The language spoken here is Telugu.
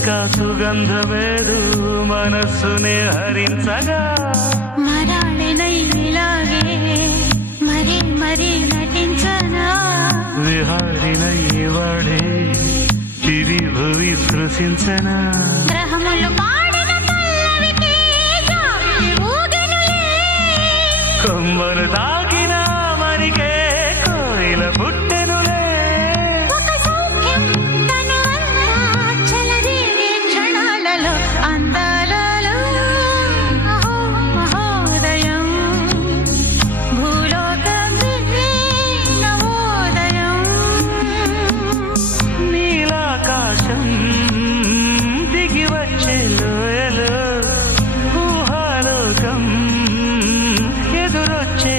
సుగంధమేదు మనస్సునే హరించగా. మరాళినై ఇలాగే మరీ మరీ నటించనా? విహారినై వాడే దివి భువి స్పృశించనా? గ్రహములు పాడిన పల్లవికి జాబిలి ఊగెనులే. కొమ్మను తా మార్గం ఎదురొచ్చే